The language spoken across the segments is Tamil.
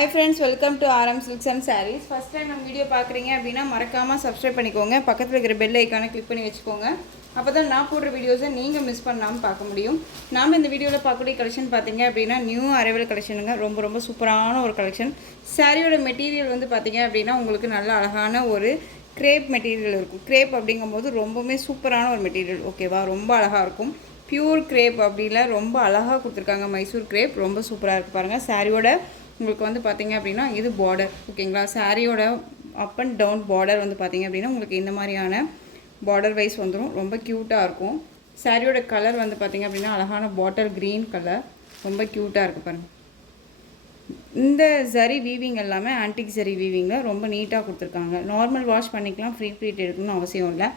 Hi friends, welcome to RM Silks and Sarees. First time நம்ம வீடியோ பார்க்குறீங்க அப்படின்னா மறக்காமல் சப்ஸ்கிரைப் பண்ணிக்கோங்க. பக்கத்தில் இருக்கிற பெல் ஐக்கானை கிளிக் பண்ணி வச்சுக்கோங்க. அப்போ தான் நான் போடுற வீடியோஸை நீங்கள் மிஸ் பண்ணாமல் பார்க்க முடியும். நாம் இந்த வீடியோவில் பார்க்கக்கூடிய கலெக்ஷன் பார்த்தீங்க அப்படின்னா நியூ அரைவல் கலெக்ஷனுங்க. ரொம்ப சூப்பரான ஒரு கலெக்ஷன். சாரியோட மெட்டீரியல் வந்து பார்த்தீங்க அப்படின்னா உங்களுக்கு நல்ல அழகான ஒரு கிரேப் மெட்டீரியல் இருக்கும். கிரேப் அப்படிங்கும்போது ரொம்பவுமே சூப்பரான ஒரு மெட்டீரியல், ஓகேவா? ரொம்ப அழகாக இருக்கும். பியூர் கிரேப் அப்படின்னா ரொம்ப அழகாக கொடுத்துருக்காங்க. மைசூர் கிரேப் ரொம்ப சூப்பராக இருக்குது பாருங்கள். சாரியோட உங்களுக்கு வந்து பார்த்திங்க அப்படின்னா இது பார்டர், ஓகேங்களா? சாரியோட அப் அண்ட் டவுன் பார்டர் வந்து பார்த்திங்க அப்படின்னா உங்களுக்கு இந்த மாதிரியான பார்டர் வைஸ் வந்துடும். ரொம்ப க்யூட்டாக இருக்கும். சாரியோட கலர் வந்து பார்த்திங்க அப்படின்னா அழகான பாட்டில் க்ரீன் கலர், ரொம்ப க்யூட்டாக இருக்குது பாருங்கள். இந்த ஜரி வீவிங் எல்லாமே ஆன்டிக் ஜரி வீவிங்கில் ரொம்ப நீட்டாக கொடுத்துருக்காங்க. நார்மல் வாஷ் பண்ணிக்கலாம், ஃப்ரீ ப்ளீட் எடுக்கணும்னு அவசியம் இல்லை.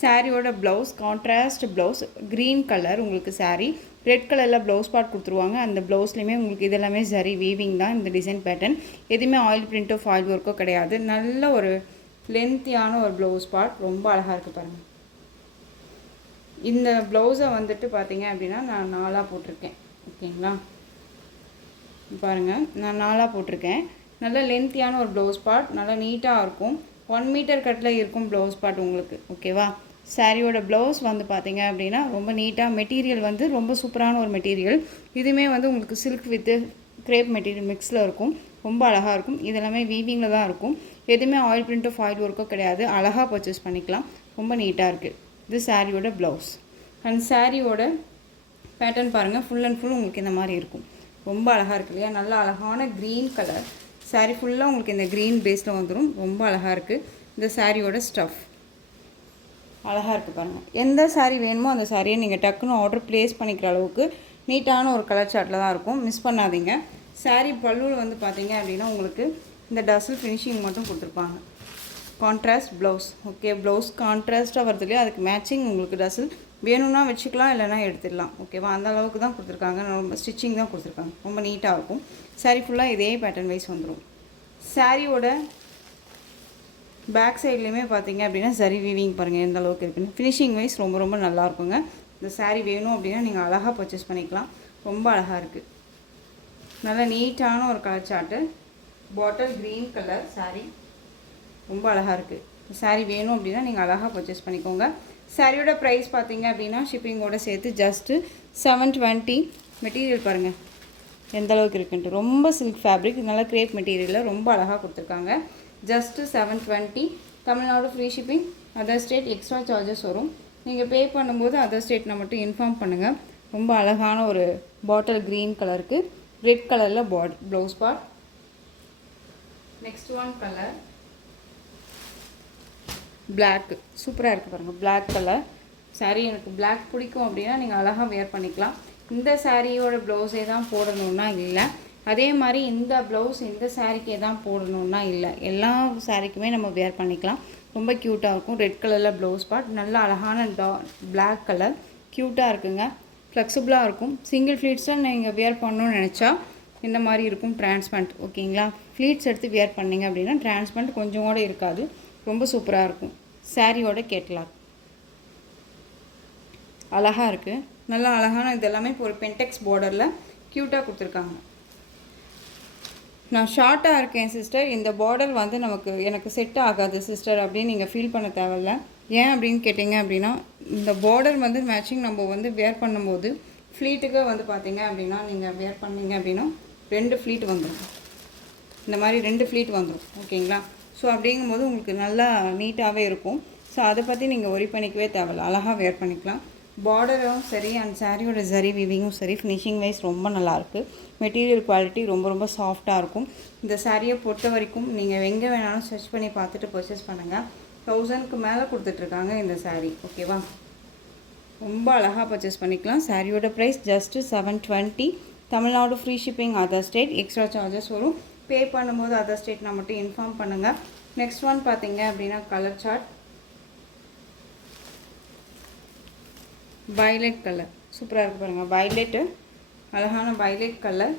சாரியோட blouse contrast blouse, green colour உங்களுக்கு சாரீ ரெட் கலரில் ப்ளவுஸ் பார்ட் கொடுத்துருவாங்க. அந்த ப்ளவுஸ்லேயுமே உங்களுக்கு இதெல்லாமே ஜரி வீவிங் தான். இந்த டிசைன் பேட்டர்ன் எதுவுமே ஆயில் பிரிண்ட்டோ ஃபாயில் ஒர்க்கோ கிடையாது. நல்ல ஒரு லென்த்தியான ஒரு ப்ளவுஸ் பார்ட், ரொம்ப அழகாக இருக்குது பாருங்கள். இந்த ப்ளவுஸை வந்துட்டு பார்த்தீங்க அப்படின்னா நான் 4ஆக போட்டிருக்கேன், ஓகேங்களா? பாருங்கள், நான் 4ஆக போட்டிருக்கேன். நல்ல லென்த்தியான ஒரு ப்ளவுஸ் பார்ட், நல்லா நீட்டாக இருக்கும். 1 மீட்டர் கட்டில் இருக்கும் ப்ளவுஸ் பார்ட் உங்களுக்கு, ஓகேவா? சாரியோட ப்ளவுஸ் வந்து பார்த்தீங்க அப்படின்னா ரொம்ப நீட்டாக, மெட்டீரியல் வந்து ரொம்ப சூப்பரான ஒரு மெட்டீரியல். இதுவுமே வந்து உங்களுக்கு சில்க் வித்து கிரேப் மெட்டீரியல் மிக்ஸில் இருக்கும். ரொம்ப அழகாக இருக்கும். இதெல்லாமே வீவிங்கில் தான் இருக்கும். எதுவுமே ஆயில் பிரிண்ட்டோ ஃபாயில் ஒர்க்கோ கிடையாது. அழகாக பர்ச்சேஸ் பண்ணிக்கலாம். ரொம்ப நீட்டாக இருக்குது. இது சாரியோட ப்ளவுஸ். அண்ட் சாரியோட பேட்டர்ன் பாருங்கள், ஃபுல் அண்ட் ஃபுல் உங்களுக்கு இந்த மாதிரி இருக்கும். ரொம்ப அழகாக இருக்குது இல்லையா? நல்ல அழகான க்ரீன் கலர் சாரீ ஃபுல்லாக உங்களுக்கு இந்த க்ரீன் பேஸில் வந்துடும். ரொம்ப அழகாக இருக்குது. இந்த சாரியோட ஸ்டஃப் அழகாக இருக்குது பாருங்கள். எந்த சாரீ வேணுமோ அந்த சாரியை நீங்கள் டக்குன்னு ஆர்டர் ப்ளேஸ் பண்ணிக்கிற அளவுக்கு நீட்டான ஒரு கலர் சார்ட்டில் தான் இருக்கும். மிஸ் பண்ணாதீங்க. சாரீ பல்லுவில் வந்து பார்த்தீங்க அப்படின்னா உங்களுக்கு இந்த டசல் ஃபினிஷிங் மட்டும் கொடுத்துருப்பாங்க. Contrast blouse, okay? ப்ளவுஸ் கான்ட்ராஸ்ட்டாக வருது இல்லையா? அதுக்கு மேட்சிங் உங்களுக்கு டசல் வேணும்னா வச்சுக்கலாம், இல்லைனா எடுத்துடலாம், ஓகேவா? அந்த அளவுக்கு தான் கொடுத்துருக்காங்க. ரொம்ப ஸ்டிச்சிங் தான் கொடுத்துருக்காங்க. ரொம்ப நீட்டாக இருக்கும். சாரீ ஃபுல்லாக இதே பேட்டர்ன் வைஸ் வந்துடும். சாரியோட பேக் சைட்லேயுமே பார்த்தீங்க அப்படின்னா சரி வீவிங் பாருங்கள் எந்த அளவுக்கு இருக்குன்னு. ஃபினிஷிங் வைஸ் ரொம்ப நல்லாயிருக்குங்க. இந்த சாரீ வேணும் அப்படின்னா நீங்கள் அழகாக பர்ச்சேஸ் பண்ணிக்கலாம். ரொம்ப அழகாக இருக்குது. நல்லா நீட்டான ஒரு colour chart, bottle green colour sari, ரொம்ப அழகாக இருக்குது. சாரீ வேணும் அப்படின்னா நீங்கள் அழகாக பர்ச்சேஸ் பண்ணிக்கோங்க. சாரியோட ப்ரைஸ் பார்த்தீங்க அப்படின்னா ஷிப்பிங்கோடு சேர்த்து ஜஸ்ட்டு 720. மெட்டீரியல் பாருங்கள் எந்த அளவுக்கு இருக்குன்ட்டு. ரொம்ப சில்க் ஃபேப்ரிக், நல்லா கிரேப் மெட்டீரியலில் ரொம்ப அழகாக கொடுத்துருக்காங்க. Just 720. Tamil Nadu free shipping. Other state extra charges வரும். நீங்கள் பே பண்ணும்போது அதர் ஸ்டேட்னா மட்டும் இன்ஃபார்ம் பண்ணுங்கள். ரொம்ப அழகான ஒரு பாட்டில் க்ரீன் கலருக்கு ரெட் கலரில் blouse part. Next one colour black, சூப்பராக இருக்குது பாருங்கள். பிளாக் கலர் சாரீ எனக்கு பிளாக் பிடிக்கும் அப்படின்னா நீங்கள் அழகாக வேர் பண்ணிக்கலாம். இந்த சாரியோட ப்ளவுஸே தான் போடணுன்னா இல்லை, அதே மாதிரி இந்த ப்ளவுஸ் இந்த சாரீக்கே தான் போடணுன்னா இல்லை. எல்லா சாரீக்குமே நம்ம வேர் பண்ணிக்கலாம். ரொம்ப க்யூட்டாக இருக்கும். ரெட் கலரில் ப்ளவுஸ் பார்ட், நல்ல அழகான பிளாக் கலர், க்யூட்டாக இருக்குங்க. ஃப்ளெக்சிபிளாக இருக்கும். சிங்கிள் ஃப்ளீட்ஸில் நீங்கள் வேர் பண்ணணும்னு நினச்சா இந்த மாதிரி இருக்கும் டிரான்ஸ்பரண்ட், ஓகேங்களா? ஃப்ளீட்ஸ் எடுத்து வேர் பண்ணிங்க அப்படின்னா டிரான்ஸ்பரண்ட் கொஞ்சம் கூட இருக்காது. ரொம்ப சூப்பராக இருக்கும். சாரியோட கேட்லாக் அழகாக இருக்குது. நல்லா அழகான இது எல்லாமே இப்போ ஒரு பென்டெக்ஸ் பார்டரில் க்யூட்டாக கொடுத்துருக்காங்க. நான் ஷார்ட்டாக இருக்கேன் சிஸ்டர், இந்த பார்டர் வந்து எனக்கு செட் ஆகாது சிஸ்டர் அப்படின்னு நீங்கள் ஃபீல் பண்ண தேவையில்ல. ஏன் அப்படின்னு கேட்டிங்க அப்படின்னா இந்த பார்டர் வந்து மேட்சிங் நம்ம வந்து வேர் பண்ணும்போது ஃப்ளீட்டுக்கு வந்து பார்த்தீங்க அப்படின்னா நீங்கள் வேர் பண்ணிங்க அப்படின்னா 2 ஃப்ளீட் வந்துடும். இந்த மாதிரி 2 ஃப்ளீட் வந்துடும், ஓகேங்களா? ஸோ அப்படிங்கும்போது உங்களுக்கு நல்லா நீட்டாகவே இருக்கும். ஸோ அதை பற்றி நீங்கள் ஒரி பண்ணிக்கவே தேவையில்ல, அழகாக வேர் பண்ணிக்கலாம். பார்டரும் சரி அண்ட் சாரியோட ஜரி வீவிங்கும் சரி ஃபினிஷிங் வைஸ் ரொம்ப நல்லாயிருக்கு. மெட்டீரியல் குவாலிட்டி ரொம்ப சாஃப்டாக இருக்கும். இந்த சாரியை பொறுத்த வரைக்கும் நீங்கள் எங்கே வேணாலும் சர்ச் பண்ணி பார்த்துட்டு பர்ச்சேஸ் பண்ணுங்கள். 1000க்கு மேலே கொடுத்துட்ருக்காங்க இந்த சாரீ, ஓகேவா? ரொம்ப அழகாக பர்ச்சேஸ் பண்ணிக்கலாம். சாரியோட price just 720. Tamil Nadu free shipping, other state extra charges வரும். பே பண்ணும்போது அதர் ஸ்டேட்னா மட்டும் இன்ஃபார்ம் பண்ணுங்கள். நெக்ஸ்ட் ஒன் பார்த்தீங்க அப்படின்னா கலர் சார்ட், வயலட் கலர், சூப்பராக இருக்குது பாருங்கள். வயலட்டு, அழகான வயலட் கலர்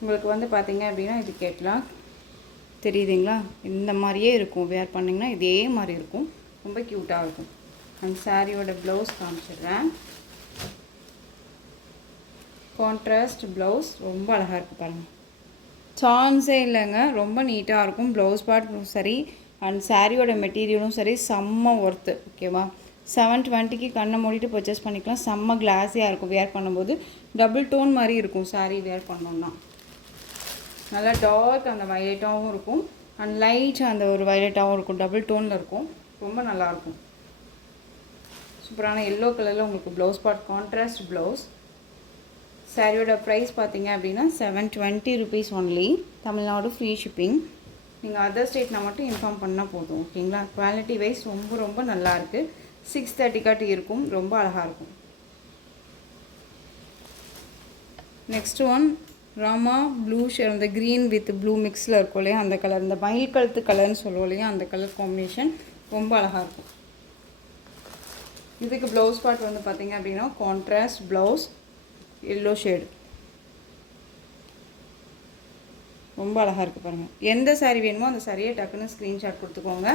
உங்களுக்கு வந்து பார்த்தீங்க அப்படின்னா இது கேட்லாம் தெரியுதுங்களா? இந்த மாதிரியே இருக்கும். வேர் பண்ணிங்கன்னா இதே மாதிரி இருக்கும். ரொம்ப க்யூட்டாக இருக்கும். அந்த சாரியோட ப்ளவுஸ் காமிச்சிடுறேன். கான்ட்ராஸ்ட் ப்ளவுஸ் ரொம்ப அழகாக இருக்குது பாருங்கள். சான்ஸே இல்லைங்க. ரொம்ப நீட்டாக இருக்கும். ப்ளவுஸ் பார்ட்டும் சரி அண்ட் சாரியோட மெட்டீரியலும் சரி செம்ம ஒர்த்து. ஓகேவா? 720க்கு கண்ணை மூடிட்டு பர்ச்சேஸ் பண்ணிக்கலாம். செம்ம கிளாஸியாக இருக்கும் வேர் பண்ணும்போது. டபுள் டோன் மாதிரி இருக்கும் சாரீ வேர் பண்ணோம்னா. நல்லா டார்க் அந்த வயலட்டாகவும் இருக்கும் அண்ட் லைட் அந்த ஒரு வயலட்டாகவும் இருக்கும். டபுள் டோனில் இருக்கும். ரொம்ப நல்லாயிருக்கும். சூப்பரான எல்லோ கலரில் உங்களுக்கு ப்ளவுஸ் பார்ட் கான்ட்ராஸ்ட் ப்ளவுஸ். சாரியோட ப்ரைஸ் பார்த்தீங்க அப்படின்னா 720 rupees only. Tamil Nadu free shipping. நீங்கள் அதர் ஸ்டேட்னால் மட்டும் இன்ஃபார்ம் பண்ணால் போதும். ஓகேங்களா? குவாலிட்டி வைஸ் ரொம்ப ரொம்ப நல்லாயிருக்கு. 630 காட்டி இருக்கும். ரொம்ப அழகாக இருக்கும். Next one Rama blue share, அந்த க்ரீன் வித் ப்ளூ மிக்ஸில் இருக்கும் இல்லையா அந்த கலர், இந்த மயில் கழுத்து கலர்னு சொல்லுவோம் இல்லையா அந்த கலர் காம்பினேஷன் ரொம்ப அழகாக இருக்கும். இதுக்கு ப்ளவுஸ் பார்ட் வந்து பார்த்தீங்க அப்படின்னா கான்ட்ராஸ்ட் ப்ளவுஸ் எல்லோ ஷேடு. ரொம்ப அழகாக இருக்குது பாருங்கள். எந்த சாரீ வேணுமோ அந்த சாரியை டக்குன்னு ஸ்க்ரீன்ஷாட் கொடுத்துக்கோங்க.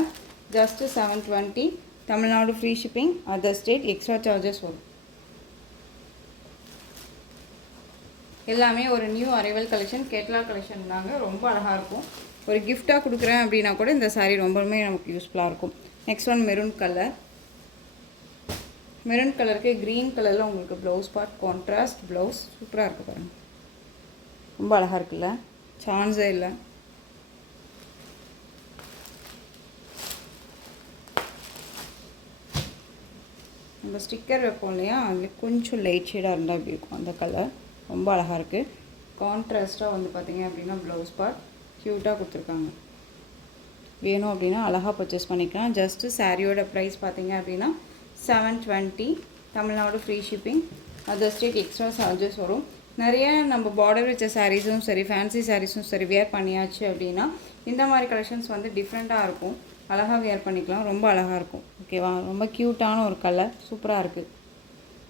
Just 720. Tamil Nadu free shipping. Other state extra charges வரும். எல்லாமே ஒரு new arrival collection, catalogue collection தாங்க. ரொம்ப அழகாக இருக்கும். ஒரு கிஃப்டாக கொடுக்குறேன் அப்படின்னா கூட இந்த சாரீ ரொம்பவுமே நமக்கு யூஸ்ஃபுல்லாக இருக்கும். Next one maroon colour. Maroon கலருக்கு க்ரீன் கலரில் உங்களுக்கு ப்ளவுஸ் பார்ட் கான்ட்ராஸ்ட் ப்ளவுஸ் சூப்பராக இருக்குது பாருங்கள். ரொம்ப அழகாக இருக்குல்ல? சான்ஸே இல்லை. நம்ம ஸ்டிக்கர் வைப்போம் இல்லையா அதில் கொஞ்சம் லைட் ஷேடாக இருந்தால் இப்படி இருக்கும் அந்த கலர். ரொம்ப அழகாக இருக்குது. கான்ட்ராஸ்ட்டாக வந்து பார்த்திங்க அப்படின்னா ப்ளவுஸ் பார்ட் க்யூட்டாக கொடுத்துருக்காங்க. வேணும் அப்படின்னா அழகாக பர்ச்சேஸ் பண்ணிக்கலாம். ஜஸ்ட்டு சாரியோட ப்ரைஸ் பார்த்திங்க அப்படின்னா 720. Tamil Nadu free shipping. Other state extra charges வரும். நிறைய நம்ம பார்டர் வச்ச சாரீஸும் சரி ஃபேன்சி சாரீஸும் சரி வேர் பண்ணியாச்சு அப்படின்னா இந்த மாதிரி கலெக்ஷன்ஸ் வந்து டிஃப்ரெண்ட்டாக இருக்கும். அழகாக வேர் பண்ணிக்கலாம். ரொம்ப அழகாக இருக்கும். ஓகேவா? ரொம்ப க்யூட்டான ஒரு கலர் சூப்பராக இருக்குது.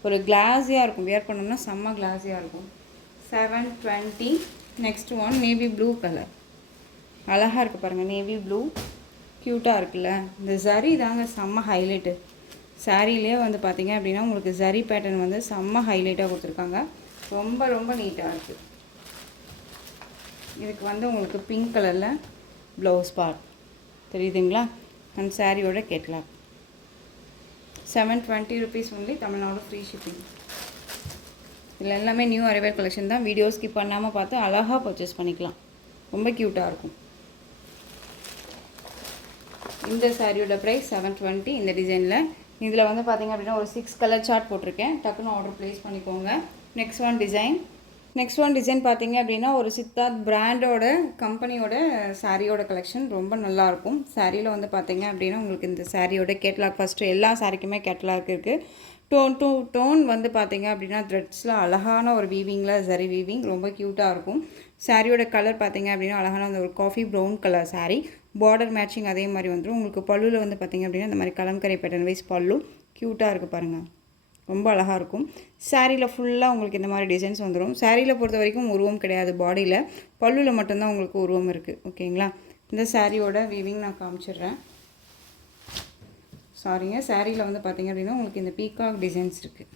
ஒரு கிளாஸியாக இருக்கும். வேர் பண்ணோம்னா செம்ம கிளாஸியாக இருக்கும். 720. Next one navy blue colour. அழகாக இருக்குது பாருங்கள். நேவி ப்ளூ க்யூட்டாக இருக்குல்ல? இந்த ஜரி தாங்க செம்ம ஹைலைட்டு. சாரீலே வந்து பார்த்திங்க அப்படின்னா உங்களுக்கு ஜரி பேட்டர்ன் வந்து செம்ம ஹைலைட்டாக கொடுத்துருக்காங்க. ரொம்ப ரொம்ப நீட்டாக இருக்குது. இதுக்கு வந்து உங்களுக்கு பிங்க் கலரில் ப்ளவுஸ் பார்ட் தெரியுதுங்களா? அண்ட் சாரியோட catalogue. 720 rupees only. Tamil Nadu free shipping. இதில் எல்லாமே நியூ அரைவல் கலெக்ஷன் தான். வீடியோ ஸ்கிப் பண்ணாமல் பார்த்து அழகாக பர்ச்சேஸ் பண்ணிக்கலாம். ரொம்ப க்யூட்டாக இருக்கும். இந்த சாரியோட ப்ரைஸ் 720. இந்த டிசைனில் இதில் வந்து பார்த்திங்க அப்படின்னா ஒரு 6 கலர் சார்ட் போட்டிருக்கேன். டக்குன்னு ஆர்டர் ப்ளேஸ் பண்ணிக்கோங்க. நெக்ஸ்ட் ஒன் டிசைன் பார்த்திங்க அப்படின்னா ஒரு சித்தார்த் பிராண்டோட கம்பெனியோட சாரியோட கலெக்ஷன் ரொம்ப நல்லாயிருக்கும். சாரியில் வந்து பார்த்திங்க அப்படின்னா உங்களுக்கு இந்த சாரியோட கேட்லாக் ஃபஸ்ட்டு எல்லா சாரிக்குமே கேட்லாக் இருக்குது. டோன் வந்து பார்த்திங்க அப்படின்னா த்ரெட்ஸில் அழகான ஒரு வீவிங்கில் சரி வீவிங் ரொம்ப க்யூட்டாக இருக்கும். சாரியோட கலர் பார்த்திங்க அப்படின்னா அழகான அந்த ஒரு coffee brown colour sari. Border matching அதே மாதிரி வந்துடும். உங்களுக்கு பல்லுவில் வந்து பார்த்திங்க அப்படின்னா இந்த மாதிரி கலம்கரை பேட்டர்ன் வைஸ் பல்லு க்யூட்டாக இருக்குது பாருங்கள். ரொம்ப அழகாக இருக்கும். சாரியில் ஃபுல்லாக உங்களுக்கு இந்த மாதிரி டிசைன்ஸ் வந்துடும். சாரியில் பொறுத்த வரைக்கும் உருவம் கிடையாது. பாடியில் பல்லுவில் மட்டும்தான் உங்களுக்கு உருவம் இருக்குது. ஓகேங்களா? இந்த சாரியோட வீவிங் நான் காமிச்சிடுறேன். சாரிங்க. சாரியில் வந்து பார்த்திங்க அப்படின்னா உங்களுக்கு இந்த பீகாக் டிசைன்ஸ் இருக்குது.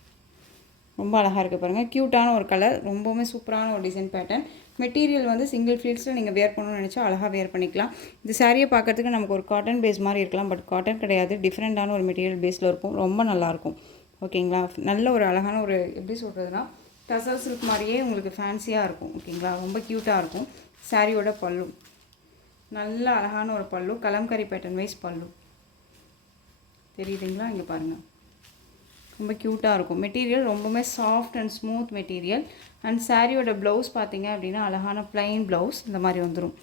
ரொம்ப அழகாக இருக்குது பாருங்கள். க்யூட்டான ஒரு கலர். ரொம்பவுமே சூப்பரான ஒரு டிசைன் பேட்டர்ன். மெட்டீரியல் வந்து சிங்கிள் ஃப்ளீட்ஸில் நீங்கள் வேர் பண்ணணும்னு நினச்சா அழகாக வேர் பண்ணிக்கலாம். இந்த சாரியை பார்க்கறதுக்கு நமக்கு ஒரு காட்டன் பேஸ் மாதிரி இருக்கலாம். பட் காட்டன் கிடையாது. டிஃப்ரெண்ட்டான ஒரு மெட்டீரியல் பேஸில் இருக்கும். ரொம்ப நல்லாயிருக்கும். ஓகேங்களா? நல்ல ஒரு அழகான ஒரு எப்படி சொல்கிறதுனா டசர் சில்க் மாதிரியே உங்களுக்கு ஃபேன்சியாக இருக்கும். ஓகேங்களா? ரொம்ப க்யூட்டாக இருக்கும். சாரியோட பல்லு நல்ல அழகான ஒரு பல்லு. கலம்கரி பேட்டர்ன் வைஸ் பல்லு தெரியுதுங்களா? இங்கே பாருங்கள். ரொம்ப க்யூட்டாக இருக்கும். மெட்டீரியல் ரொம்பவுமே soft and smooth material. And சாரியோட ப்ளவுஸ் பார்த்திங்க அப்படின்னா அழகான ப்ளைன் ப்ளவுஸ் இந்த மாதிரி வந்துடும்.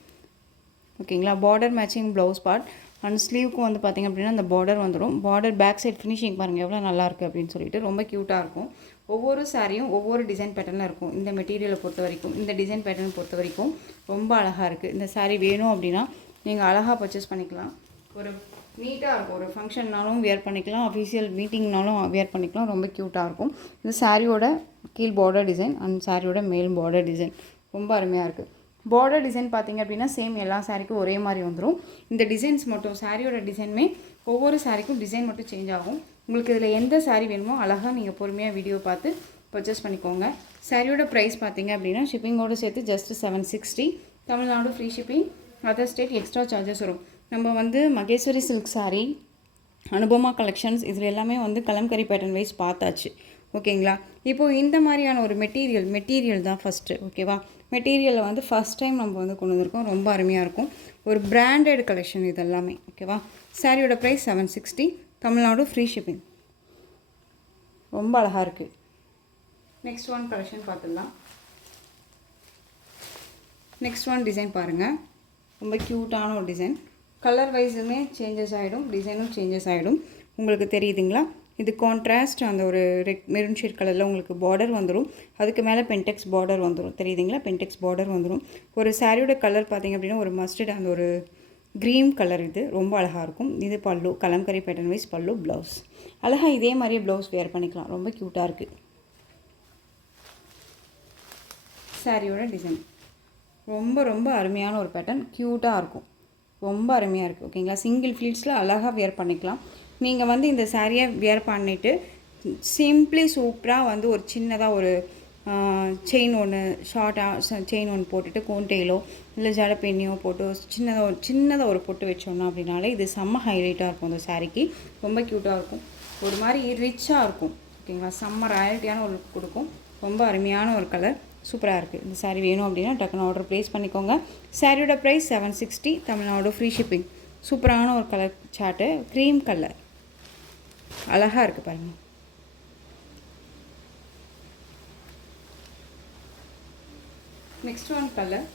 ஓகேங்களா? Border matching blouse part. And ஸ்லீவுக்கும் வந்து பார்த்திங்க அப்படின்னா அந்த பார்டர் வந்துடும். பார்டர் பேக் சைட் ஃபினிஷிங் பாருங்கள் எவ்வளோ நல்லாயிருக்கு அப்படின்னு சொல்லிட்டு ரொம்ப க்யூட்டாக இருக்கும். ஒவ்வொரு சாரியும் ஒவ்வொரு டிசைன் பேட்டர்னில் இருக்கும். இந்த மெட்டீரியலை பொறுத்த வரைக்கும் இந்த டிசைன் பேட்டர்னை பொறுத்த வரைக்கும் ரொம்ப அழகாக இருக்குது. இந்த சாரீ வேணும் அப்படின்னா நீங்கள் அழகாக பர்ச்சேஸ் பண்ணிக்கலாம். ஒரு நீட்டாக இருக்கும். ஒரு ஃபங்க்ஷன்னாலும் வேர் பண்ணிக்கலாம். அஃபீஷியல் மீட்டிங்னாலும் வேர் பண்ணிக்கலாம். ரொம்ப க்யூட்டாக இருக்கும். இந்த சாரியோட கீழ் பார்டர் டிசைன் அண்ட் சாரியோட மேல் பார்டர் டிசைன் ரொம்ப அருமையாக இருக்குது. பார்டர் டிசைன் பார்த்திங்க அப்படின்னா சேம் எல்லா சாரிக்கும் ஒரே மாதிரி வந்துடும். இந்த டிசைன்ஸ் மட்டும் சாரியோட டிசைனுமே ஒவ்வொரு சாரிக்கும் டிசைன் மட்டும் சேஞ்ச் ஆகும். உங்களுக்கு இதில் எந்த சாரீ வேணுமோ அழகாக நீங்கள் பொறுமையாக வீடியோ பார்த்து பர்ச்சேஸ் பண்ணிக்கோங்க. சாரியோட ப்ரைஸ் பார்த்திங்க அப்படின்னா ஷிப்பிங்கோடு சேர்த்து just 760. Tamil Nadu free shipping, other state extra charges வரும். நம்ம வந்து மகேஸ்வரி சில்க் சாரீ, அனுபமா கலெக்ஷன்ஸ் இதில் எல்லாமே வந்து கலம்கரி பேட்டர்ன் வைஸ் பார்த்தாச்சு. ஓகேங்களா? இப்போது இந்த மாதிரியான ஒரு மெட்டீரியல் தான் ஃபஸ்ட்டு. ஓகேவா? மெட்டீரியலை வந்து ஃபஸ்ட் டைம் நம்ம வந்து கொண்டு வந்திருக்கோம். ரொம்ப அருமையாக இருக்கும். ஒரு பிராண்டட் கலெக்ஷன் இது எல்லாமே. ஓகேவா? சாரியோட ப்ரைஸ் 760, தமிழ்நாடு ஃப்ரீ ஷிப்பிங். ரொம்ப அழகாக இருக்குது. நெக்ஸ்ட் ஒன் கலெக்ஷன் பார்த்துடலாம். நெக்ஸ்ட் ஒன் டிசைன் பாருங்கள். ரொம்ப க்யூட்டான ஒரு டிசைன். கலர் வைஸுமே சேஞ்சஸ் ஆகிடும், டிசைனும் சேஞ்சஸ் ஆகிடும். உங்களுக்கு தெரியுதுங்களா? இது கான்ட்ராஸ்ட் அந்த ஒரு மெரூன் ஷேட் கலரில் உங்களுக்கு பார்டர் வந்துடும். அதுக்கு மேலே பென்டெக்ஸ் பார்டர் வந்துடும். தெரியுதுங்களா? பென்டெக்ஸ் பார்டர் வந்துடும். ஒரு சாரியோட கலர் பார்த்திங்க அப்படின்னா ஒரு மஸ்டர்ட் அந்த ஒரு க்ரீன் கலர். இது ரொம்ப அழகாக இருக்கும். இது பல்லு, கலம்கரி பேட்டர்ன் வைஸ் பல்லு, ப்ளவுஸ். அழகாக இதே மாதிரியே ப்ளவுஸ் வேர் பண்ணிக்கலாம். ரொம்ப க்யூட்டாக இருக்குது. சாரியோட டிசைன் ரொம்ப ரொம்ப அருமையான ஒரு பேட்டர்ன். க்யூட்டாக இருக்கும். ரொம்ப அருமையாக இருக்குது. ஓகேங்களா? சிங்கிள் ஃப்ளீட்ஸில் அழகாக வியர் பண்ணிக்கலாம். நீங்கள் வந்து இந்த சாரியை வியர் பண்ணிவிட்டு சிம்பிளி சூப்பராக வந்து ஒரு சின்னதாக ஒரு செயின் ஒன்று ஷார்ட்டாக செயின் ஒன்று போட்டுட்டு கோண்டையிலோ இல்லை ஜடப்பெண்ணியோ போட்டு சின்னதாக ஒரு பொட்டு வச்சோன்னா அப்படின்னாலே இது செம்ம ஹைலைட்டாக இருக்கும். அந்த சாரிக்கு ரொம்ப க்யூட்டாக இருக்கும். ஒரு மாதிரி ரிச்சாக இருக்கும். ஓகேங்களா? செம்ம ராயல்ட்டியான ஒரு கொடுக்கும். ரொம்ப அருமையான ஒரு கலர். சூப்பராக இருக்குது. இந்த சாரீ வேணும் அப்படின்னா டக்குன்னு ஆர்டர் ப்ளேஸ் பண்ணிக்கோங்க. சாரியோட ப்ரைஸ் 760, தமிழ்நாடு ஃப்ரீ ஷிப்பிங். சூப்பரான ஒரு கலர் சார்ட்டு. க்ரீம் கலர் அழகாக இருக்குது பாருங்கள். Next one colour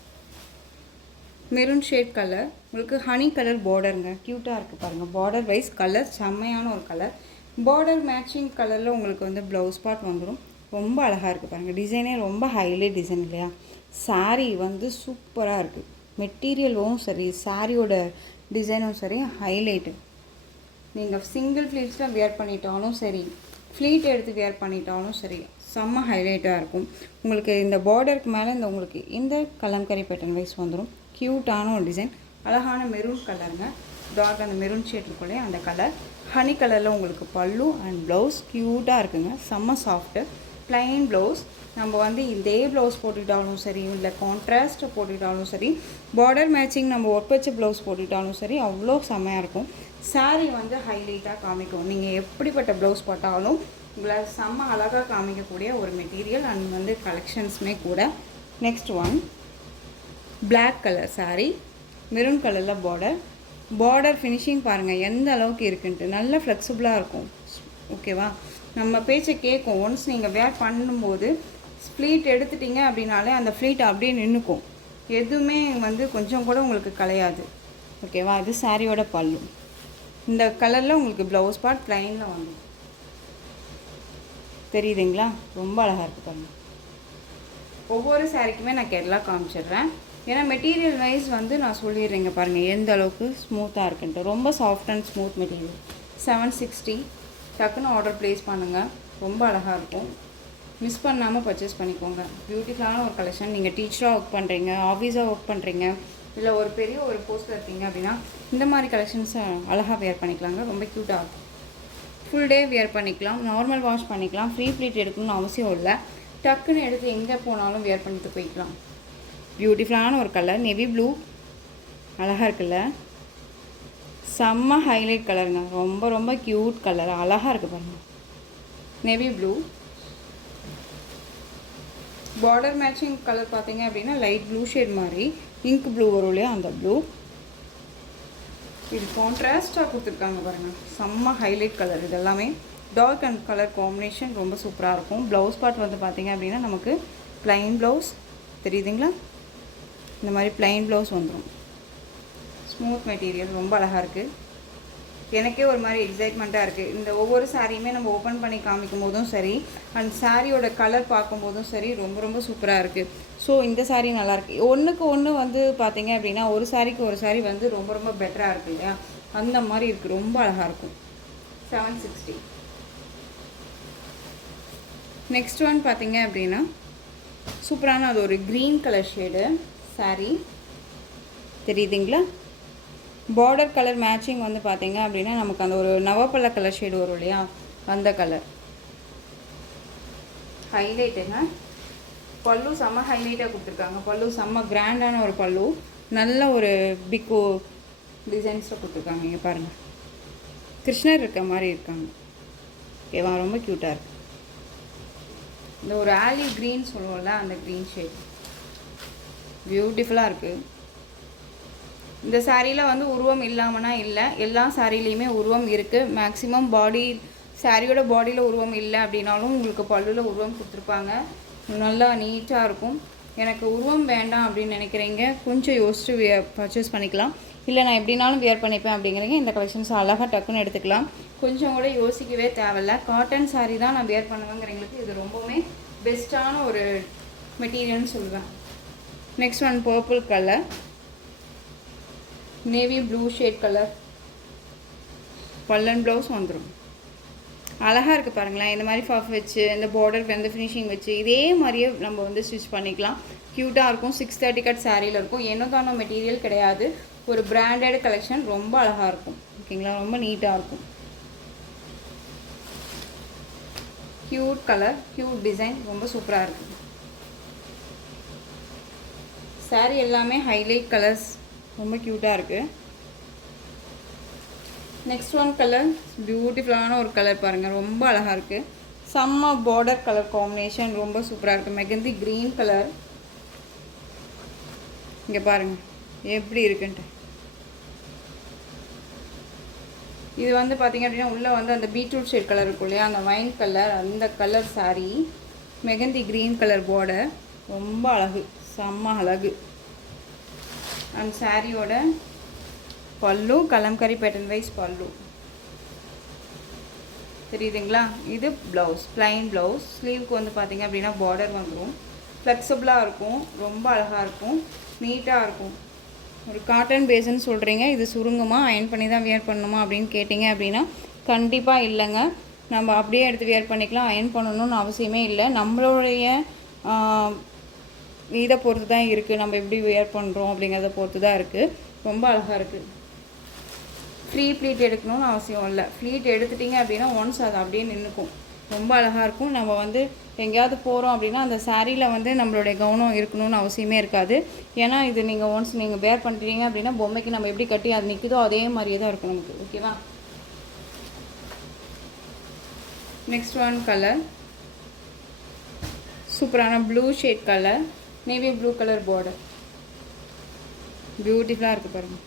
maroon shade colour. உங்களுக்கு ஹனி கலர் பார்டருங்க. க்யூட்டாக இருக்குது பாருங்கள். பார்டர் வைஸ் கலர் செம்மையான ஒரு கலர். பார்டர் மேட்சிங் கலரில் உங்களுக்கு வந்து ப்ளவுஸ் பார்ட் வந்துடும். ரொம்ப அழகாக இருக்குது பாருங்கள். டிசைனே ரொம்ப ஹைலைட் டிசைன் இல்லையா? சாரீ வந்து சூப்பராக இருக்குது. மெட்டீரியலும் சரி, சாரியோட டிசைனும் சரி ஹைலைட்டு. நீங்கள் சிங்கிள் ஃப்ளீட்ஸில் வியர் பண்ணிட்டாலும் சரி, ஃப்ளீட் எடுத்து வியர் பண்ணிட்டாலும் சரி, செம்ம ஹைலைட்டாக இருக்கும். உங்களுக்கு இந்த பார்டருக்கு மேலே உங்களுக்கு இந்த கலம்கரி பேட்டர்ன் வைஸ் வந்துடும். க்யூட்டான ஒரு டிசைன். அழகான மெரூன் கலருங்க. டார்க் அந்த மெரூன் ஷேட் இருக்குள்ளே அந்த கலர். ஹனி கலரில் உங்களுக்கு பல்லு அண்ட் ப்ளவுஸ் க்யூட்டாக இருக்குங்க. செம்ம சாஃப்ட்டு. Plain blouse. நம்ம வந்து இதே ப்ளவுஸ் போட்டுக்கிட்டாலும் சரி, இல்லை கான்ட்ராஸ்ட் போட்டுக்கிட்டாலும் சரி, பார்டர் மேட்சிங் நம்ம ஒர்க் வச்ச ப்ளவுஸ் போட்டுக்கிட்டாலும் சரி, அவ்வளோ செம்மையாக இருக்கும். சாரீ வந்து ஹைலைட்டாக காமிக்கும். நீங்கள் எப்படிப்பட்ட ப்ளவுஸ் போட்டாலும் உங்களை செம்ம அழகாக காமிக்கக்கூடிய ஒரு மெட்டீரியல் அண்ட் வந்து கலெக்ஷன்ஸுமே கூட. Next one black colour saree, maroon கலரில் பார்டர் ஃபினிஷிங் பாருங்கள் எந்த அளவுக்கு இருக்குன்ட்டு. நல்ல ஃப்ளெக்சிபிளாக இருக்கும். ஓகேவா? நம்ம பேச்சை கேட்கும். ஒன்ஸ் நீங்கள் வேர் பண்ணும்போது ஃப்ளீட் எடுத்துட்டிங்க அப்படின்னாலே அந்த ஃப்ளீட் அப்படியே நின்றுக்கும். எதுவுமே வந்து கொஞ்சம் கூட உங்களுக்கு கலையாது. ஓகேவா? இது சாரியோட பல்லு. இந்த கலரில் உங்களுக்கு ப்ளவுஸ் பார்ட் ப்ளைனில் வந்துடும். தெரியுதுங்களா? ரொம்ப அழகாக இருக்குது பாருங்கள். ஒவ்வொரு சாரிக்குமே நான் கேரளாக காமிச்சிடுறேன். ஏன்னா மெட்டீரியல் வைஸ் வந்து நான் சொல்லிடுறேங்க பாருங்கள் எந்த அளவுக்கு ஸ்மூத்தாக இருக்குன்ட்டு. ரொம்ப சாஃப்ட் அண்ட் ஸ்மூத் மெட்டீரியல். 760. டக்குன்னு ஆர்டர் ப்ளேஸ் பண்ணுங்கள். ரொம்ப அழகாக இருக்கும். மிஸ் பண்ணாமல் பர்ச்சேஸ் பண்ணிக்கோங்க. பியூட்டிஃபுல்லான ஒரு கலெக்ஷன். நீங்கள் டீச்சராக ஒர்க் பண்ணுறீங்க, ஆஃபீஸாக ஒர்க் பண்ணுறீங்க, இல்லை ஒரு பெரிய ஒரு போஸ்ட்டில் இருக்கீங்க அப்படின்னா இந்த மாதிரி கலெக்ஷன்ஸை அழகாக வியர் பண்ணிக்கலாங்க. ரொம்ப க்யூட்டாக இருக்கும். ஃபுல் டே வியர் பண்ணிக்கலாம். நார்மல் வாஷ் பண்ணிக்கலாம். ஃப்ரீ ப்ளீட் எடுக்கணும்னு அவசியம் இல்லை. டக்குன்னு எடுத்து எங்கே போனாலும் வியர் பண்ணிட்டு போய்க்கலாம். பியூட்டிஃபுல்லான ஒரு கலர். நேவி ப்ளூ அழகாக இருக்குல்ல? செம்ம ஹைலைட் கலருங்க. ரொம்ப ரொம்ப க்யூட் கலர். அழகாக இருக்குது பாருங்கள். Navy blue. Border matching colour பார்த்தீங்க அப்படின்னா லைட் ப்ளூ ஷேட் மாதிரி இங்க் ப்ளூ வரும் இல்லையா, அந்த ப்ளூ. இது கான்ட்ராஸ்டாக கொடுத்துருக்காங்க பாருங்கள். செம்ம ஹைலைட் கலர். இது எல்லாமே டார்க் அண்ட் கலர் காம்பினேஷன் ரொம்ப சூப்பராக இருக்கும். ப்ளவுஸ் பார்ட் வந்து பார்த்தீங்க அப்படின்னா நமக்கு ப்ளைன் ப்ளவுஸ். தெரியுதுங்களா? இந்த மாதிரி ப்ளைன் ப்ளவுஸ் வந்துடும். Smooth material. ரொம்ப அழகாக இருக்குது. எனக்கே ஒரு மாதிரி எக்ஸைட்மெண்ட்டாக இருக்குது. இந்த ஒவ்வொரு சாரியுமே நம்ம ஓப்பன் பண்ணி காமிக்கும் போதும் சரி, அந்த சாரியோட கலர் பார்க்கும்போதும் சரி, ரொம்ப ரொம்ப சூப்பராக இருக்குது. ஸோ இந்த சாரீ நல்லாயிருக்கு. ஒன்றுக்கு ஒன்று வந்து பார்த்தீங்க அப்படின்னா ஒரு சாரிக்கு ஒரு சாரீ வந்து ரொம்ப ரொம்ப பெட்டராக இருக்குது இல்லையா, அந்த மாதிரி இருக்குது. ரொம்ப அழகாக இருக்கும். 760. நெக்ஸ்ட் ஒன் பார்த்தீங்க அப்படின்னா சூப்பரான அது ஒரு க்ரீன் கலர் ஷேடு சாரீ. தெரியுதுங்களா? பார்டர் கலர் மேட்சிங் வந்து பார்த்தீங்க அப்படின்னா நமக்கு அந்த ஒரு நவப்பழ கலர் ஷேடு வரும் இல்லையா, அந்த கலர் ஹைலைட்டுங்க. பல்லு செம்ம ஹைலைட்டாக கொடுத்துருக்காங்க. பல்லு செம்ம கிராண்டான ஒரு பல்லு, நல்ல ஒரு பிக்கோ டிசைன்ஸில் கொடுத்துருக்காங்க. இங்கே பாருங்கள், கிருஷ்ணர் இருக்க மாதிரி இருக்காங்க. ஓகேவா, ரொம்ப க்யூட்டாக இருக்குது. இந்த ஒரு ஆலி க்ரீன் சொல்லுவோம்ல, அந்த க்ரீன் ஷேட் பியூட்டிஃபுல்லாக இருக்குது. இந்த சாரியில் வந்து உருவம் இல்லாமனா இல்லை, எல்லா சாரிலையுமே உருவம் இருக்குது. மேக்ஸிமம் பாடி சாரியோட பாடியில் உருவம் இல்லை அப்படின்னாலும் உங்களுக்கு பல்லுவில் உருவம் கொடுத்துருப்பாங்க. நல்லா நீட்டாக இருக்கும். எனக்கு உருவம் வேண்டாம் அப்படின்னு நினைக்கிறீங்க, கொஞ்சம் யோசிச்சு பர்ச்சேஸ் பண்ணிக்கலாம். இல்லை நான் எப்படினாலும் வியர் பண்ணிப்பேன் அப்படிங்கிறீங்க, இந்த கலெக்ஷன்ஸ் அழகாக டக்குன்னு எடுத்துக்கலாம். கொஞ்சம் கூட யோசிக்கவே தேவையில்ல. காட்டன் சாரீ தான் நான் வியர் பண்ணுவேங்கிறவங்களுக்கு இது ரொம்பவுமே பெஸ்ட்டான ஒரு மெட்டீரியல்னு சொல்லுவேன். Next one purple colour, navy blue shade colour, பல்லன் ப்ளவுஸ் வந்துடும். அழகாக இருக்குது பாருங்களேன். இந்த மாதிரி பஃப் வச்சு இந்த பார்டர் வந்து ஃபினிஷிங் வச்சு இதே மாதிரியே நம்ம வந்து ஸ்டிச் பண்ணிக்கலாம். க்யூட்டாக இருக்கும். 630 கட் சாரியில் இருக்கும். என்னதானோ மெட்டீரியல் கிடையாது, ஒரு பிராண்டட் கலெக்ஷன். ரொம்ப அழகாக இருக்கும். ஓகேங்களா, ரொம்ப நீட்டாக இருக்கும். க்யூட் கலர், க்யூட் டிசைன், ரொம்ப சூப்பராக இருக்குது. சாரி எல்லாமே ஹைலைட் கலர்ஸ், ரொம்ப க்யூட்டாக இருக்குது. நெக்ஸ்ட் ஒன் கலர், பியூட்டிஃபுல்லான ஒரு கலர் பாருங்கள், ரொம்ப அழகாக இருக்குது. செம்ம பார்டர் கலர் காம்பினேஷன், ரொம்ப சூப்பராக இருக்குது. மெகந்தி க்ரீன் கலர், இங்கே பாருங்கள் எப்படி இருக்குன்ட்டு. இது வந்து பார்த்திங்க அப்படின்னா உள்ளே வந்து அந்த பீட்ரூட் ஷேட் கலர் இருக்கும் இல்லையா, அந்த வைன் கலர், அந்த colour sari, mehndi green colour border, ரொம்ப அழகு, செம்ம அழகு. அந்த சாரியோட பல்லு கலம்கரி பேட்டர்ன் வைஸ் பல்லு தெரியுதுங்களா. இது ப்ளவுஸ், பிளைன் ப்ளவுஸ். ஸ்லீவுக்கு வந்து பார்த்திங்க அப்படின்னா பார்டர் வந்துடும். ஃப்ளெக்சிபிளாக இருக்கும், ரொம்ப அழகாக இருக்கும், நீட்டாக இருக்கும். ஒரு காட்டன் பேஸ்ன்னு சொல்கிறீங்க, இது சுருங்குமா, அயன் பண்ணி தான் வியர் பண்ணணுமா அப்படின்னு கேட்டிங்க அப்படின்னா கண்டிப்பாக இல்லைங்க. நம்ம அப்படியே எடுத்து வியர் பண்ணிக்கலாம். அயன் பண்ணணும்னு அவசியமே இல்லை. நம்மளுடைய இதை பொறுத்து தான் இருக்குது, நம்ம எப்படி வியர் பண்ணுறோம் அப்படிங்கிறத பொறுத்து தான் இருக்குது. ரொம்ப அழகாக இருக்குது. ஃப்ரீ ப்ளீட் எடுக்கணும்னு அவசியம் இல்லை. ப்ளீட் எடுத்துட்டிங்க அப்படின்னா ஒன்ஸ் அது அப்படியே நின்றுக்கும். ரொம்ப அழகாக இருக்கும். நம்ம வந்து எங்கேயாவது போகிறோம் அப்படின்னா அந்த சாரியில் வந்து நம்மளுடைய கவனம் இருக்கணும்னு அவசியமே இருக்காது. ஏன்னா இது நீங்கள் ஒன்ஸ் நீங்கள் வேர் பண்ணுறீங்க அப்படின்னா பொம்மைக்கு நம்ம எப்படி கட்டி அது நிற்குதோ அதே மாதிரியே தான் இருக்கும் நமக்கு. ஓகேவா. நெக்ஸ்ட் ஒன் கலர், சூப்பரான blue shade colour, navy blue colour border, பியூட்டிஃபுல்லாக இருக்குது பாருங்கள்.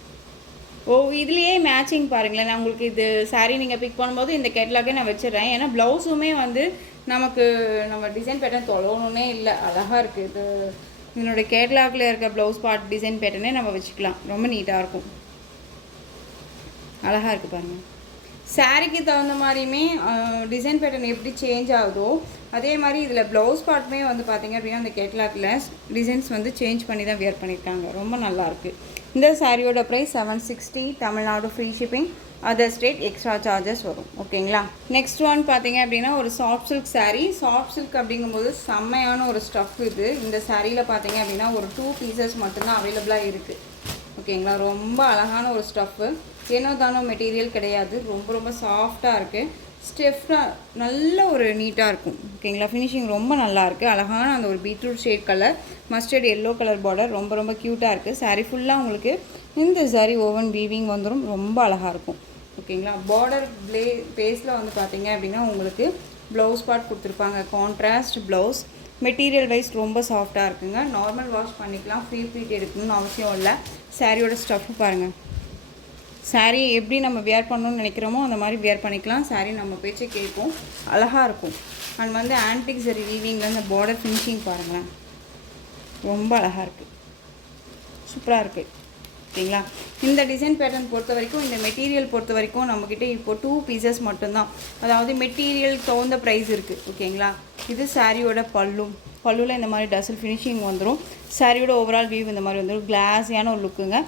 ஓ, இதுலேயே மேட்சிங் பாருங்களேன். நான் உங்களுக்கு இது சாரீ நீங்கள் பிக் பண்ணும்போது இந்த கேட்லாகே நான் வச்சிடுறேன். ஏன்னா ப்ளவுஸுமே வந்து நமக்கு நம்ம டிசைன் பேட்டர்ன் தொலைவணுன்னே இல்லை, அழகாக இருக்குது. இது இதனுடைய கேட்லாகில் இருக்க ப்ளவுஸ் பார்ட் டிசைன் பேட்டர்னே நம்ம வச்சுக்கலாம். ரொம்ப நீட்டாக இருக்கும், அழகாக இருக்குது பாருங்கள். சாரீக்கு தகுந்த மாதிரியுமே டிசைன் பேட்டர்ன் எப்படி சேஞ்ச் ஆகுதோ அதே மாதிரி இதில் ப்ளவுஸ் பார்ட்டுமே வந்து பார்த்திங்க அப்படின்னா அந்த கேட்லாகில் டிசைன்ஸ் வந்து சேஞ்ச் பண்ணி தான் வியர் பண்ணியிருக்காங்க. ரொம்ப நல்லாயிருக்கு. இந்த சாரியோட price 760, Tamil Nadu free shipping, other state extra charges வரும். ஓகேங்களா. நெக்ஸ்ட் ஒன் பார்த்திங்க அப்படின்னா ஒரு soft silk sari. Soft silk அப்படிங்கும்போது செம்மையான ஒரு ஸ்டஃப் இது. இந்த சாரியில் பார்த்திங்க அப்படின்னா ஒரு 2 பீசஸ் மட்டும்தான் அவைலபிளாக இருக்குது. ஓகேங்களா. ரொம்ப அழகான ஒரு ஸ்டஃப்பு, ஏனோ தானோ மெட்டீரியல் கிடையாது. ரொம்ப ரொம்ப சாஃப்டாக இருக்குது. ஸ்டெஃப்டாக நல்ல ஒரு நீட்டாக இருக்கும். ஓகேங்களா. ஃபினிஷிங் ரொம்ப நல்லாயிருக்கு. அழகான அந்த ஒரு beetroot shade colour, mustard yellow colour border, ரொம்ப ரொம்ப க்யூட்டாக இருக்குது. சாரீ ஃபுல்லாக உங்களுக்கு இந்த சாரீ ஓவன் வீவிங் வந்துடும். ரொம்ப அழகாக இருக்கும். ஓகேங்களா. பார்டர் பேஸில் வந்து பார்த்திங்க அப்படின்னா உங்களுக்கு ப்ளவுஸ் பார்ட் கொடுத்துருப்பாங்க, கான்ட்ராஸ்ட் ப்ளவுஸ். மெட்டீரியல் வைஸ் ரொம்ப சாஃப்டாக இருக்குங்க. நார்மல் வாஷ் பண்ணிக்கலாம், ஃப்ரீ ப்ளீட் எடுக்கணும்னு அவசியம் இல்லை. சாரியோட ஸ்டஃப்பு பாருங்கள். சாரீ எப்படி நம்ம வியர் பண்ணணும்னு நினைக்கிறோமோ அந்த மாதிரி வியர் பண்ணிக்கலாம். சாரீ நம்ம பேச்சை கேட்கும், அழகாக இருக்கும். அண்ட் வந்து ஆன்டிக் சரி வீவிங்கில் அந்த பார்டர் ஃபினிஷிங் பாருங்களேன், ரொம்ப அழகாக இருக்குது, சூப்பராக இருக்குது. ஓகேங்களா. இந்த டிசைன் பேட்டர்ன் பொறுத்த வரைக்கும், இந்த மெட்டீரியல் பொறுத்த வரைக்கும் நம்மக்கிட்ட இப்போ 2 பீசஸ் மட்டும்தான். அதாவது மெட்டீரியல் தகுந்த ப்ரைஸ் இருக்குது. ஓகேங்களா. இது சாரியோட பல்லுவில் இந்த மாதிரி டசல் ஃபினிஷிங் வந்துடும். சாரியோட ஓவரால் வியூ இந்த மாதிரி வந்துடும். கிளாஸியான ஒரு லுக்குங்க.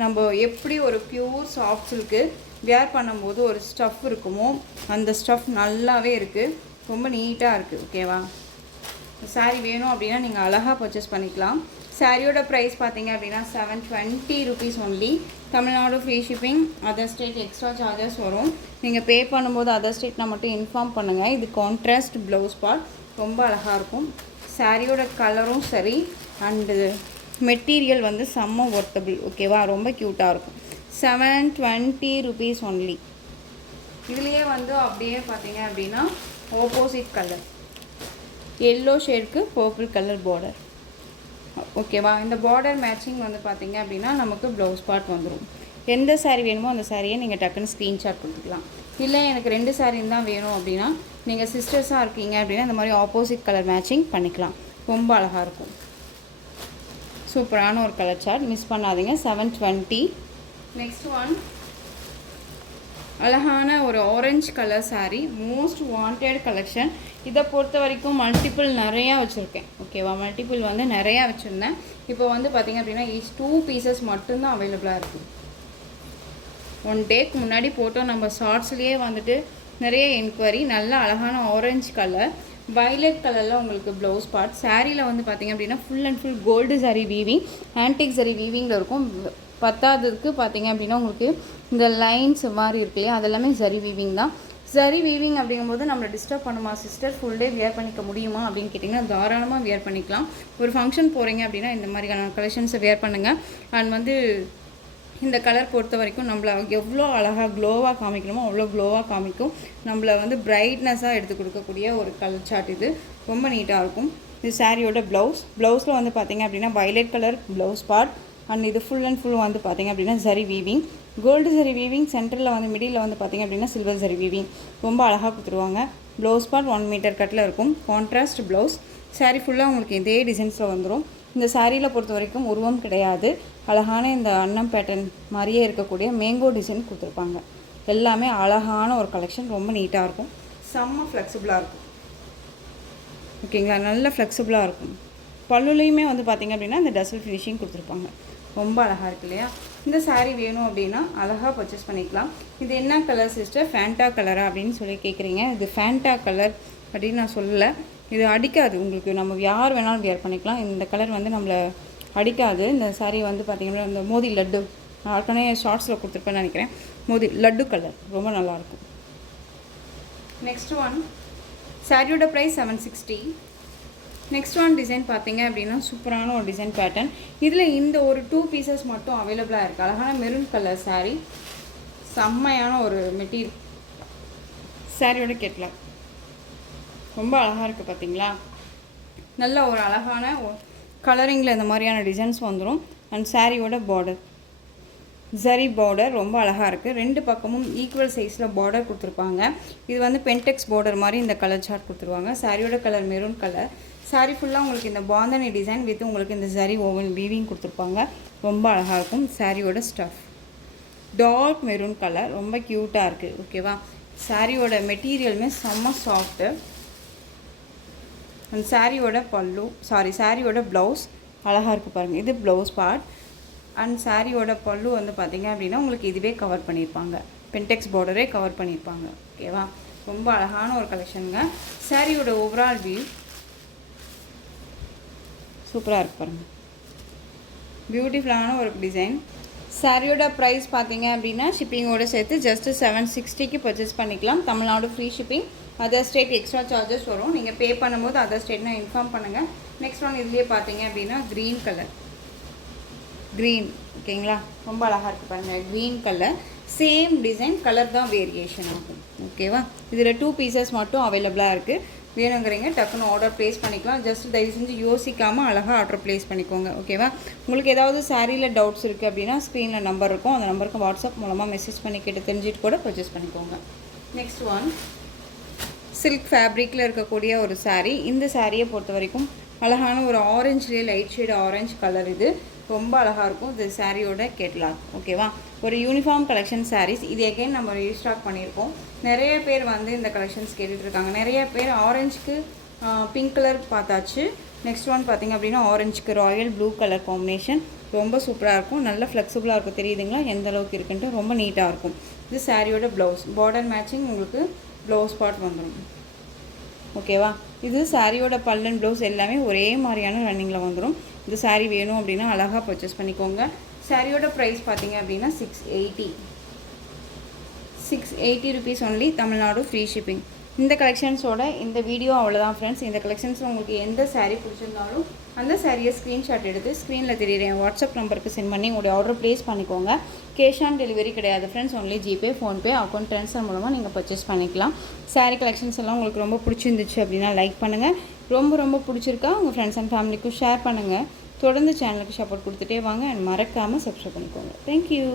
நம்ம எப்படி ஒரு பியூர் சாஃப்ட் சில்க்கு வியர் பண்ணும்போது ஒரு ஸ்டஃப் இருக்குமோ அந்த ஸ்டஃப் நல்லாவே இருக்குது. ரொம்ப நீட்டாக இருக்குது. ஓகேவா. சாரீ வேணும் அப்படின்னா நீங்கள் அழகாக பர்ச்சேஸ் பண்ணிக்கலாம். சாரியோட ப்ரைஸ் பார்த்தீங்க அப்படின்னா 720 rupees only. Tamil Nadu free shipping, other state extra charges வரும். நீங்கள் பே பண்ணும்போது அதர் ஸ்டேட்னா மட்டும் இன்ஃபார்ம் பண்ணுங்கள். இது கான்ட்ராஸ்ட் ப்ளவுஸ் பார்ட், ரொம்ப அழகாக இருக்கும். சாரியோட கலரும் சரி அண்டு மெட்டீரியல் வந்து செம்ம ஒர்த்தபிள். ஓகேவா, ரொம்ப க்யூட்டாக இருக்கும். 720 rupees ஒன்லி. இதுலேயே வந்து அப்படியே பார்த்தீங்க அப்படின்னா ஆப்போசிட் கலர் எல்லோ ஷேடுக்கு பர்பிள் கலர் பார்டர். ஓகேவா, இந்த பார்டர் மேட்சிங் வந்து பார்த்தீங்க அப்படின்னா நமக்கு ப்ளவுஸ் பார்ட் வந்துடும். எந்த சாரீ வேணுமோ அந்த சாரியை நீங்கள் டக்குன்னு ஸ்க்ரீன்ஷாட் கொடுத்துக்கலாம். இல்லை எனக்கு 2 சாரீன்னு தான் வேணும் அப்படின்னா நீங்கள் சிஸ்டர்ஸாக இருக்கீங்க அப்படின்னா இந்த மாதிரி ஆப்போசிட் கலர் மேட்சிங் பண்ணிக்கலாம். ரொம்ப அழகாக இருக்கும். சூப்பரான ஒரு கலர் சார்ட், மிஸ் பண்ணாதீங்க. 720. நெக்ஸ்ட் ஒன் அழகான ஒரு orange colour sari, most wanted collection. இதை பொறுத்த வரைக்கும் மல்டிபிள் நிறையா வச்சுருக்கேன். ஓகேவா, மல்டிபிள் வந்து நிறையா வச்சுருந்தேன். இப்போ வந்து பார்த்திங்க அப்படின்னா ஈச் 2 பீசஸ் மட்டும்தான் அவைலபிளாக இருக்குது. 1 டேக்கு முன்னாடி போட்டோம் நம்ம ஷார்ட்ஸ்லேயே வந்துட்டு நிறைய என்கொயரி. நல்ல அழகான ஆரஞ்சு கலர், வயலட் கலரில் உங்களுக்கு ப்ளவுஸ் பார்ட். சாரியில் வந்து பார்த்திங்க அப்படின்னா full and full gold sari weaving, antique sari வீவிங்கில் இருக்கும். பத்தாததுக்கு பார்த்திங்க அப்படின்னா உங்களுக்கு இந்த லைன்ஸ் மாதிரி இருக்கு இல்லையா, அதெல்லாமே சரி வீவிங் தான். சரி வீவிங் அப்படிங்கும்போது நம்மளை டிஸ்டர்ப் பண்ணுமா சிஸ்டர், ஃபுல் டே வியர் பண்ணிக்க முடியுமா அப்படின்னு கேட்டிங்கன்னா தாராளமாக வியர் பண்ணிக்கலாம். ஒரு ஃபங்க்ஷன் போகிறீங்க அப்படின்னா இந்த மாதிரியான கலெக்ஷன்ஸை வியர் பண்ணுங்கள். அண்ட் வந்து இந்த கலர் பொறுத்த வரைக்கும் நம்மளை எவ்வளோ அழகாக க்ளோவாக காமிக்கணுமோ அவ்வளோ க்ளோவாக காமிக்கும். நம்மளை வந்து பிரைட்னஸாக எடுத்து கொடுக்கக்கூடிய ஒரு கலர் சார்ட். இது ரொம்ப நீட்டாக இருக்கும். இது சாரியோட ப்ளவுஸில் வந்து பார்த்திங்க அப்படின்னா violet colour blouse part. And இது ஃபுல் அண்ட் ஃபுல் வந்து பார்த்திங்க அப்படின்னா சரி வீவிங், கோல்டு சரி வீவிங். சென்டரில் வந்து மிடில் வந்து பார்த்திங்க அப்படின்னா சில்வர் சரி வீவிங். ரொம்ப அழகாக கொடுத்துருவாங்க. ப்ளவுஸ் பார்ட் 1 மீட்டர் கட்டில் இருக்கும். Contrast blouse. சாரீ ஃபுல்லாக உங்களுக்கு இதே டிசைன்ஸில் வந்துடும். இந்த சாரியில் பொறுத்த வரைக்கும் உருவம் கிடையாது. அழகான இந்த அன்னம் பேட்டர்ன் மாதிரியே இருக்கக்கூடிய மேங்கோ டிசைன் கொடுத்துருப்பாங்க. எல்லாமே அழகான ஒரு கலெக்ஷன். ரொம்ப நீட்டாக இருக்கும். செம்ம ஃப்ளெக்சிபிளாக இருக்கும். ஓகேங்களா, நல்ல ஃப்ளெக்சிபிளாக இருக்கும். பல்லுலேயுமே வந்து பார்த்திங்க அப்படின்னா இந்த டசல் ஃபினிஷிங் கொடுத்துருப்பாங்க. ரொம்ப அழகாக இருக்கு இல்லையா. இந்த சாரீ வேணும் அப்படின்னா அழகாக பர்ச்சேஸ் பண்ணிக்கலாம். இது என்ன கலர் சிஸ்டர், ஃபேண்டா கலரா அப்படின்னு சொல்லி கேட்குறீங்க. இது ஃபேண்டா கலர் அப்படின்னு நான் சொல்லலை. இது அடிக்காது உங்களுக்கு, நம்ம யார் வேணாலும் வியர் பண்ணிக்கலாம். இந்த கலர் வந்து நம்மளை அடிக்காது. இந்த சாரீ வந்து பார்த்திங்கன்னா இந்த மோதி லட்டு, நான் ஏற்கனவே ஷார்ட்ஸில் கொடுத்துருப்பேன்னு நினைக்கிறேன். மோதி லட்டு கலர் ரொம்ப நல்லாயிருக்கும். நெக்ஸ்ட் ஒன் சாரியோட ப்ரைஸ் 760. நெக்ஸ்ட் ஒன் டிசைன் பார்த்தீங்க அப்படின்னா சூப்பரான ஒரு டிசைன் பேட்டர்ன். இதில் இந்த ஒரு 2 பீசஸ் மட்டும் அவைலபிளாக இருக்குது. அழகான மெரூன் கலர் சாரீ, செம்மையான ஒரு மெட்டீரியல். சாரியோட கேட்லாக் ரொம்ப அழகாக இருக்குது பார்த்தீங்களா. நல்ல ஒரு அழகான கலரிங்கில் இந்த மாதிரியான டிசைன்ஸ் வந்துடும். அண்ட் சாரியோட பார்டர் ஜரி பார்டர் ரொம்ப அழகாக இருக்குது. 2 பக்கமும் ஈக்குவல் சைஸில் பார்டர் கொடுத்துருப்பாங்க. இது வந்து பென்டெக்ஸ் பார்டர் மாதிரி இந்த கலர் சார்ட் கொடுத்துருவாங்க. சாரியோட கலர் மெரூன் கலர். சாரீ ஃபுல்லாக உங்களுக்கு இந்த பாந்தனி டிசைன் வித் உங்களுக்கு இந்த ஜரி ஓவன் வீவிங் கொடுத்துருப்பாங்க. ரொம்ப அழகாக இருக்கும். சாரியோட ஸ்டஃப் டார்க் மெரூன் கலர், ரொம்ப க்யூட்டாக இருக்குது. ஓகேவா, சாரியோட மெட்டீரியலுமே செம்ம சாஃப்ட்டு. அண்ட் சாரியோட பல்லு சாரியோட ப்ளவுஸ் அழகாக இருக்குது பாருங்கள். இது ப்ளவுஸ் பார்ட். அண்ட் சாரியோட பல்லு வந்து பார்த்திங்க அப்படின்னா உங்களுக்கு இதுவே கவர் பண்ணியிருப்பாங்க. பென்டெக்ஸ் பார்டரே கவர் பண்ணியிருப்பாங்க. ஓகேவா, ரொம்ப அழகான ஒரு கலெக்ஷனுங்க. சாரியோட ஓவரால் வியூ சூப்பராக இருக்குது பாருங்கள். பியூட்டிஃபுல்லான ஒரு டிசைன். சாரியோட ப்ரைஸ் பார்த்தீங்க அப்படின்னா ஷிப்பிங்கோடு சேர்த்து ஜஸ்ட்டு 760க்கு பர்ச்சேஸ் பண்ணிக்கலாம். Tamil Nadu free shipping. Other state extra charges வரும். நீங்கள் பே பண்ணும்போது அதர் ஸ்டேட்னா இன்ஃபார்ம் பண்ணுங்கள். நெக்ஸ்ட் ஒன் இதுலேயே பார்த்தீங்க அப்படின்னா க்ரீன் கலர், க்ரீன் ஓகேங்களா, ரொம்ப அழகாக இருக்குது பாருங்கள். Green colour, same design, colour தான் வேரியேஷன் ஆகும். ஓகேவா, இதில் 2 பீசஸ் மட்டும் அவைலபிளாக இருக்குது. வேணுங்கிறீங்க டக்குன்னு ஆர்டர் ப்ளேஸ் பண்ணிக்கலாம். ஜஸ்ட் தயவு செஞ்சு யோசிக்காமல் அழகாக ஆர்டர் ப்ளேஸ் பண்ணிக்கோங்க. ஓகேவா, உங்களுக்கு ஏதாவது சாரியில் டவுட்ஸ் இருக்குது அப்படின்னா ஸ்க்ரீனில் நம்பர் இருக்கும். அந்த நம்பருக்கு வாட்ஸ்அப் மூலமாக மெசேஜ் பண்ணி கேட்டு தெரிஞ்சுட்டு கூட பர்ச்சேஸ் பண்ணிக்கோங்க. நெக்ஸ்ட் ஒன் சில்க் ஃபேப்ரிக்கில் இருக்கக்கூடிய ஒரு சாரீ. இந்த சாரியை பொறுத்த வரைக்கும் அழகான ஒரு ஆரஞ்சுலேயே லைட் ஷேட் ஆரஞ்சு கலர். இது ரொம்ப அழகாக இருக்கும். இது சாரியோட கேட்லாக். ஓகேவா, ஒரு யூனிஃபார்ம் கலெக்ஷன் சாரீஸ். இது எகைன் நம்ம ரீஸ்டாக் பண்ணியிருக்கோம். நிறைய பேர் வந்து இந்த கலெக்ஷன்ஸ் கேட்டுட்ருக்காங்க. நிறைய பேர் ஆரஞ்சுக்கு பிங்க் கலர் பார்த்தாச்சு. நெக்ஸ்ட் ஒன் பார்த்திங்க அப்படின்னா ஆரஞ்சுக்கு ராயல் ப்ளூ கலர் காம்பினேஷன். ரொம்ப சூப்பராக இருக்கும். நல்ல ஃப்ளெக்சிபிளாக இருக்கும். தெரியுதுங்களா எந்த அளவுக்கு இருக்குன்ட்டு. ரொம்ப நீட்டாக இருக்கும். இது சாரியோட ப்ளவுஸ். பார்டர் மேட்சிங் உங்களுக்கு ப்ளவுஸ் பார்ட் வந்துடும். ஓகேவா, இது சாரியோட பல்லன் ப்ளவுஸ் எல்லாமே ஒரே மாதிரியான ரன்னிங்கில் வந்துடும். இந்த சாரீ வேணும் அப்படின்னா அழகாக பர்ச்சேஸ் பண்ணிக்கோங்க. சாரியோட ப்ரைஸ் பார்த்தீங்க அப்படின்னா 680 rupees only. Tamil Nadu free shipping. இந்த கலெக்ஷன்ஸோட இந்த வீடியோ அவ்வளோதான் ஃப்ரெண்ட்ஸ். இந்த கலெக்ஷன்ஸில் உங்களுக்கு எந்த saree பிடிச்சிருந்தாலும் அந்த சாரியை ஸ்க்ரீன்ஷாட் எடுத்து ஸ்க்ரீனில் தெரியுற என் வாட்ஸ்அப் நம்பருக்கு சென்ட் பண்ணி உங்களுடைய ஆர்டர் ப்ளேஸ் பண்ணிக்கோங்க. கேஷ் ஆன் டெலிவரி கிடையாது friends. Only GPay, PhonePe, account transfer மூலமாக நீங்கள் பர்ச்சேஸ் பண்ணிக்கலாம். saree கலெக்ஷன்ஸ் எல்லாம் உங்களுக்கு ரொம்ப பிடிச்சிருந்துச்சு அப்படின்னா லைக் பண்ணுங்கள். ரொம்ப பிடிச்சிருக்கா உங்கள் ஃப்ரெண்ட்ஸ் அண்ட் ஃபேமிலிக்கும் ஷேர் பண்ணுங்கள். தொடர்ந்து சேனலுக்கு சப்போர்ட் கொடுத்துட்டே வாங்க. அண்ட் மறக்காமல் சப்ஸ்கிரைப் பண்ணிக்கோங்க. தேங்க்யூ.